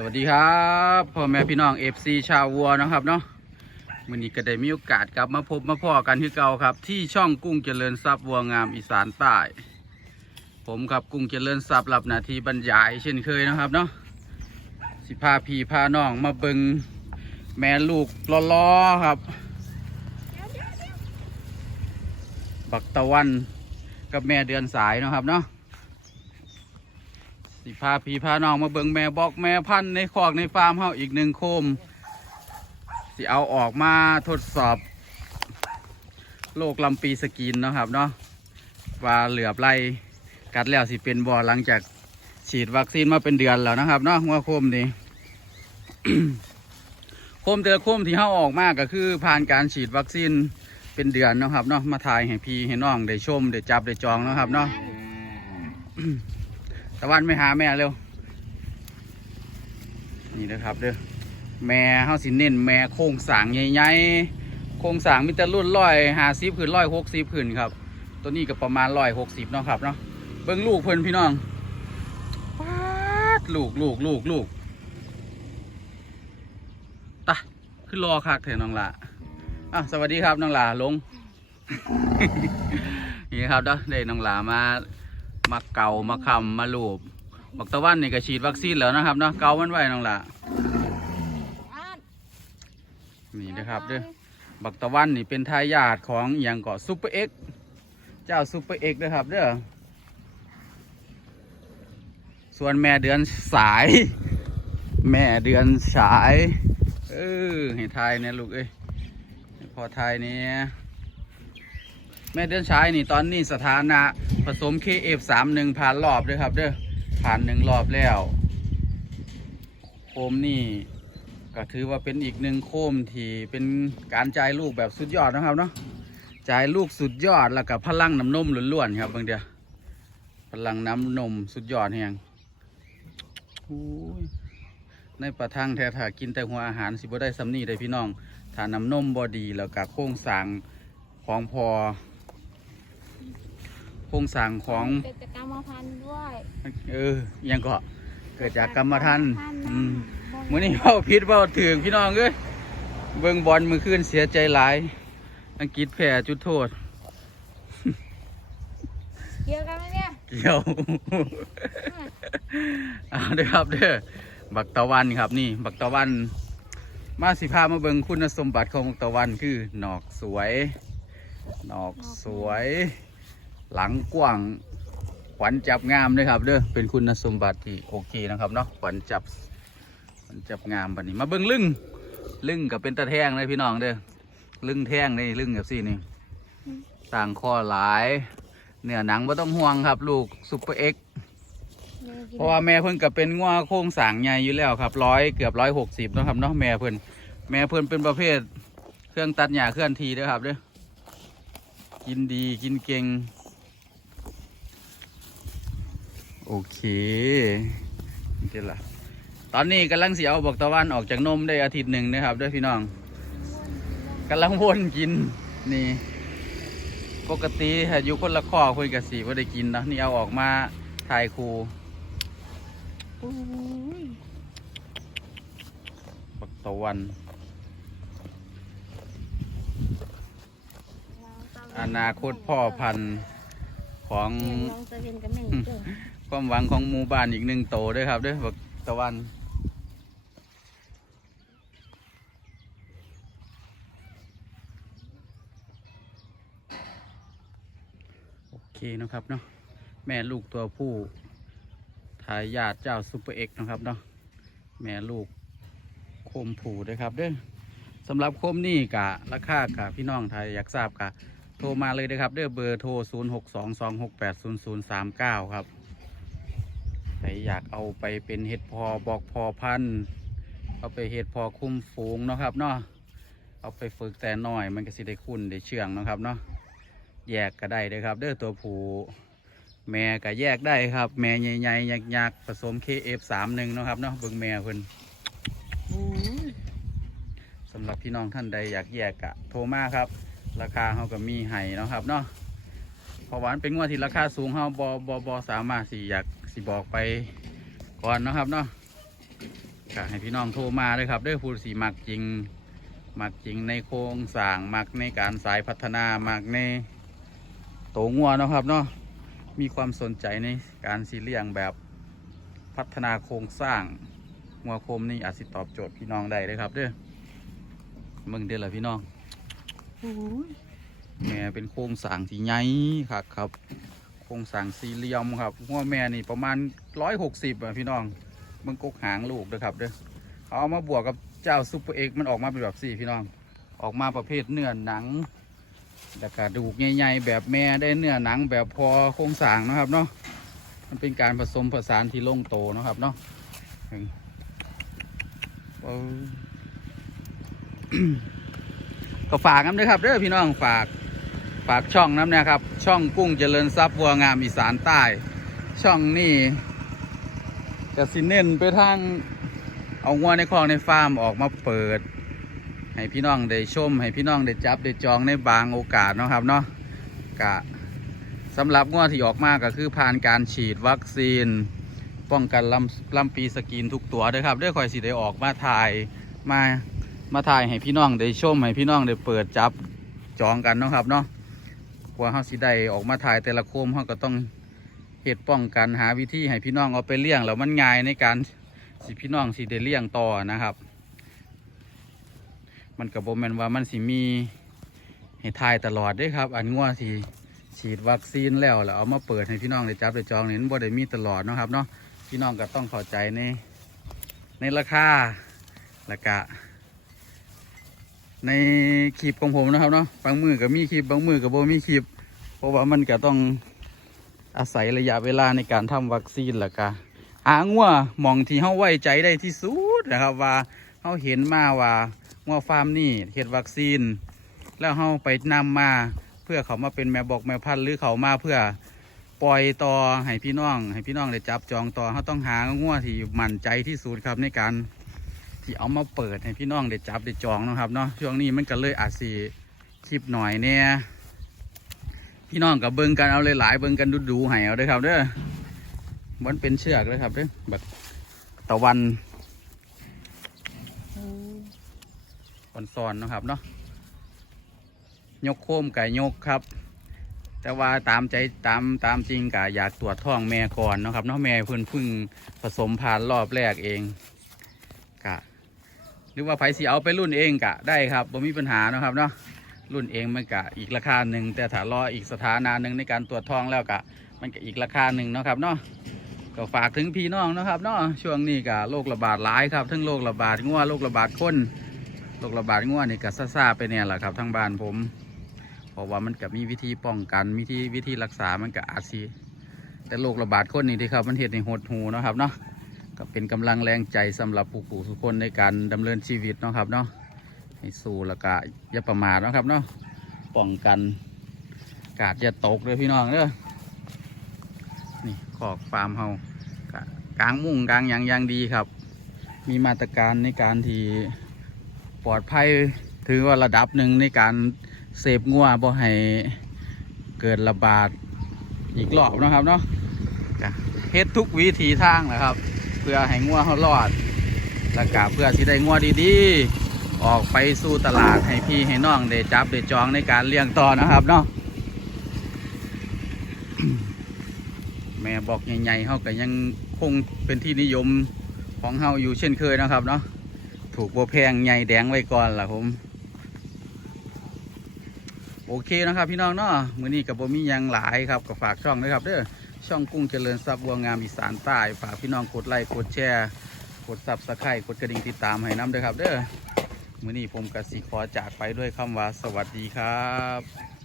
สวัสดีครับพ่อแม่พี่น้องเอฟซีชาววัวนะครับเนาะวันนี้ก็ได้มีโอกาสกลับมาพบมาพ่อกันที่เก่าครับ ที่ช่องกุ้งเจริญทรัพย์วัวงามอีสานใต้ ผมครับกุ้งเจริญทรัพย์รับหนาทีบรรยายเช่นเคยนะครับเนาะสิพาพี่พาน้องมาเบิงแม่ลูกล้อๆครับ บักตะวันกับแม่เดือนสายนะครับเนาะ สิพาพี่พาน้องมาเบิ่งแม่บอกแม่พันธุ์ในคอกในฟาร์มเฮาอีกหนึ่งโคม สิเอาออกมาทดสอบ โรคลำปีสกินเนาะครับเนาะว่าเหลือบไล่กัดแล้วสิเป็นบ่อหลังจากฉีดวัคซีนมาเป็นเดือนแล้วนะครับเนาะว่าโคมนี้โคมแต่ละโคมที่เฮาออกมาก็คือผ่านการฉีดวัคซีนเป็นเดือนเนาะครับเนาะมาถ่ายให้พี่ให้น้องได้ชมได้จับได้จองเนาะครับเนาะ ตะวันไม่หาแม่เร็ว นี่นะครับเด้อแม่เฮาสิเน้นแม่โครงสางใหญ่ๆโครงสางมีแต่รุ่นร้อยหาสิบขึ้นร้อยหกสิบขึ้นครับ ตัวนี้ก็ประมาณร้อยหกสิบเนาะครับเนาะเบิ้งลูกเพิ่นพี่น้องป๊าดลูกลูกลูกลูกตะขึ้นรอคักเถอะน้องละอะสวัสดีครับน้องหลาลง นี่ครับเด้อได้น้องหลามา มาเกามาคำมาลูบบักตะวันนี่ก็ฉีดวัคซีนแล้วนะครับเนาะเกามันไว้น้องละนี่นะครับเด้อบักตะวันนี่เป็นทายาทของอย่างเกาะซูเปอร์เอ็กเจ้าซูเปอร์เอ็กนะครับเด้อส่วนแม่เดือนสาย แม่เดือนสาย เออให้ทายเนี่ยลูกเอ้ยพอทายเนี่ย ม่เดือนชายนี่ตอนนี้สถานะผสม KF31 ผ่านรอบด้วยครับเด้อผ่านหนึ่งรอบแล้วโคมนี่ก็ถือว่าเป็นอีกหนึ่งโคมที่เป็นการจ่ายลูกแบบสุดยอดนะครับเนาะจ่ายลูกสุดยอดแล้วกับพลังน้ำนมล้วนๆครับบางเดียวพลังน้ำนมสุดยอดแฮงในประทังแท้ถ้ากินแต่หัวอาหารสิบ่ได้สำนีได้พี่น้องถ้าน้ำนมบอดีแล้วกับโครงสร้างของพอ โครงสร้างของเกิดจากกรรมพันธุ์ด้วยเอออิหยังก็เกิดจากกรรมทันกรรอืมพันธุ์มื่อนี้เว้าพิษเว้าถึงพี่น้องเอ้ยเบิ่งบอลมือคืนเสียใจหลาย อังกฤษแพ้จุดโทษ เกี่ยวกันไหมเนี่ย เกี่ยว เอาเด้อครับเด้อ บักตะวันครับนี่ บักตะวัน มาสิพามาเบิ่งคุณสมบัติของบักตะวันคือหนอกสวย หนอกสวย หลังกว้างขวัญจับงามเลยครับเด้อเป็นคุณสมบัติที่โอเคนะครับเนาะขวัญจับขวัญจับงามบัดนี้มาเบิ่งลึงลึงกับเป็นตะแทงเลยพี่น้องเด้อลึงแทงนี่ลึงแบบซี่นี่ต่างข้อหลาย เนื้อหนังไม่ต้องห่วงครับ ลูกซุปเปอร์เอ็กซ์เพราะว่าแม่เพิ่นก็เป็นงัวโค้งสางใหญ่อยู่แล้วครับร้อยเกือบร้อยหกสิบนะครับเนาะแม่เพิ่นแม่เพิ่นเป็นประเภท เครื่องตัดหญ้าเคลื่อนทีเด้อครับเด้อกินดีกินเก่ง โอเคนี่ละตอนนี้กำลังเสียเอาบอกตะวันออกจากนมได้อาทิตย์หนึ่งนะครับด้วยพี่น้องกำลังวนกินนี่ ปกติถ้าอยู่คนละข้อคุยกับสีว่าได้กินนะนี่เอาออกมาถ่ายครูบักตะวัน อนาคตพ่อพันธุ์ของ ความหวังของหมู่บ้านอีกหนึ่งโตด้วยครับด้วยบักตะวันโอเคนะครับเนาะแม่ลูกตัวผู้ทายาทเจ้าซูเปอร์เอ็กซ์นะครับเนาะแม่ลูกโคมผูด้วยครับเด้อสำหรับโคมนี่กะราคากะพี่น้องไทยอยากทราบกะโทรมาเลยนะครับเด้อเบอร์โทร 0 6 2 2 6 8 0 0 3 9 ครับ ใครอยากเอาไปเป็นเห็ดพอบอกพอพันเอาไปเห็ดพอคุ้มฝูงเนาะครับเนาะเอาไปฝึกแต่น้อยมันก็สิได้คุณได้เชื่องนะครับเนาะแยกก็ได้เลยครับ เด้อตัวผู้แม่ก็แยกได้ครับ แม่ใหญ่ๆยักษ์ๆผสม KF31 เนาะครับเนาะเบิ่งแม่เพิ่นสำหรับพี่น้องท่านใดอยากแยกกะโทรมาครับ ราคาเขาก็มีให้นะครับเนาะเพราะว่านเป็นงวดที่ราคาสูงเขาบอบอบอสามารถสิอยาก สิบอกไปก่อนเนาะครับเนาะก็ให้พี่น้องโทรมาเลยครับเด้วยผู้สีมักจริงมักจริงในโครงสร้างมักในการสายพัฒนามักในโตงัวเนาะครับเนาะมีความสนใจในการสีเลี้ยงแบบพัฒนาโครงสร้างงัวโคมนี่อาจสิตอบโจทย์พี่น้องได้เลยครับเด้อเมืองเดือนละพี่น้องแม่เป็นโครงสร้างที่ใหญ่ครับครับ โครงสร้างสี่เหลี่ยมครับหัวแม่นี่ประมาณร้อยหกสิบอะพี่น้องมืองกกหางลูกเด้อครับเด้อเขาเอามาบวกกับเจ้าซุปเปอร์เอ็กมันออกมาเป็นแบบสี่พี่น้อง ออกมาประเภทเนื้อหนังแล้วก็ดูกใหญ่ๆแบบแม่ได้เนื้อหนังแบบพอโครงสร้างนะครับเนาะมันเป็นการผสมผสานที่ลงโตนะครับเนาะก็ฝากกันด้วยครับเด้อพี่น้องฝาก ฝากช่องน้ำนะครับ ช่องกุ้งเจริญทรัพย์วัวงามอีสานใต้ ช่องนี่จะสิเน้นไปทางเอางัวในคลองในฟาร์มออกมาเปิด ให้พี่น้องได้ชม ให้พี่น้องได้จับได้จองในบางโอกาสนะครับเนาะกะสำหรับงัวที่ออกมาก็คือผ่านการฉีดวัคซีน ป้องกันลำลำปีสกินทุกตัวเด้วยครับด้วยคอยสิได้ออกมาถ่ายมามาถ่ายให้พี่น้องได้ชมให้พี่น้องได้เปิดจับจองกันนะครับเนาะ กว่าเฮาสิได้ออกมาถ่ายแต่ละโคมเฮาก็ต้องเฮ็ดป้องกันหาวิธีให้พี่น้องเอาไปเลี้ยงแล้วมันง่ายในการสิพี่น้องสิได้เลี้ยงต่อนะครับ มันก็บ่แมนว่ามันสิมีให้ถ่ายตลอดด้วยครับ อันงัวที่ฉีดวัคซีนแล้วแล้วเอามาเปิดให้พี่น้องได้จับได้จองนี่มันบ่ได้มีตลอดนะครับเนาะพี่น้องก็ต้องเข้าใจในในราคาแล้วก็ ในคลิปของผมนะครับเนาะบางมือก็มีคลิปบางมือก็บ่มีคลิป เพราะว่ามันก็ต้องอาศัยระยะเวลาในการทำวัคซีนแล้วก็หางัวมองที่เฮาไว้ใจได้ที่สุดนะครับว่าเฮาเห็นมาว่างัวฟาร์มนี่เฮ็ดวัคซีน แล้วเฮาไปนำมาเพื่อเขามาเป็นแม่บอกแม่พันธุ์หรือเขามาเพื่อปล่อยต่อให้พี่น้อง ให้พี่น้องได้จับจองต่อเฮาต้องหางัวที่มั่นใจที่สุดครับในการ ที่เอามาเปิดให้พี่น้องได้จับได้จองนะครับเนาะช่วงนี้มันก็เลยอาจสีคลิปหน่อยเนี่ยพี่น้องกับเบิ้งกันเอาหลายๆเบิ้งกันดูๆให้เอาด้อครับเด้อมันเป็นเชือกเลยครับเด้อแบบตะวันอ่อนซอนๆนะครับเนาะยกโคมไก่ยกครับ แต่ว่าตามใจตามตามจริงกะอยากตรวจท้องแม่ก่อนนะครับเนาะแม่เพิ่นพึ่งผสมผ่านรอบแรกเอง รือว่าไผสีเอาไปรุ่นเองกะได้ครับบ่มีปัญหาเนะครับเนาะรุ่นเองมันกะอีกราคาหนึ่งแต่ถ้ารออีกสถานะหนึ่งในการตรวจทองแล้วกะ มันก็อีกราคาหนึ่งนะครับเนาะก็ฝากถึงพี่น้องนะครับเนาะช่วงนี้กะโรคระบาดหลายครับทั้งโรคระบาดงัวโรคระบาดคนโรคระบาดงัวนี่ก็ซาๆไปเนี่ยแหละครับทั้งบ้านผมเพราะว่ามันก็มีวิธีป้องกันวิธีวิธีรักษามันก็อาจสิแต่โรคระบาดคนนี่ที่ครับมันเห็ดในหดหูนะครับเนาะ ก็เป็นกำลังแรงใจสำหรับผู้ปลูกทุกคนในการดำเนินชีวิตเนาะครับเนาะให้สู้ล้วก็อย่าประมาทเนาะครับเนาะป้องกันกาดอย่าตกเลยพี่น้องเด้อนี่ขอกฟาร์มเฮากลางมุ้งกลางหยางอยางดีครับ มีมาตรการในการที่ปลอดภัยถือว่าระดับหนึ่งในการเสพงัวบ่ให้เกิดระบาดอีกรอบนะครับเนาะเฮ็ดทุกวิถีทางแหละครับ พื่อให้งัวเขารอดแล้วก็เพื่อที่ได้งัวดีๆ ออกไปสู่ตลาดให้พี่ให้น้องได้จับได้จองในการเลี้ยงต่อนะครับเนาะแม่บอกใหญ่ๆเขาก็ยังคงเป็นที่นิยมของเฮาอยู่เช่นเคยนะครับเนาะถูกโบแพงใหญ่แดงไว้ก่อนล่ะผมโอเคนะครับพี่น้องเนาะมือนี้กับโบมียังหลายครับก็ฝากช่องด้วยครับเด้อ ช่องกุ้งเจริญทรัพย์วัวงามอีสานใต้ฝากพี่น้องกดไลค์กดแชร์กดซับสไครต์กดกระดิ่งติดตามให้น้ำด้วยครับ เด้อมื้อนี้ผมกสิขอจากไปด้วยคำว่าสวัสดีครับ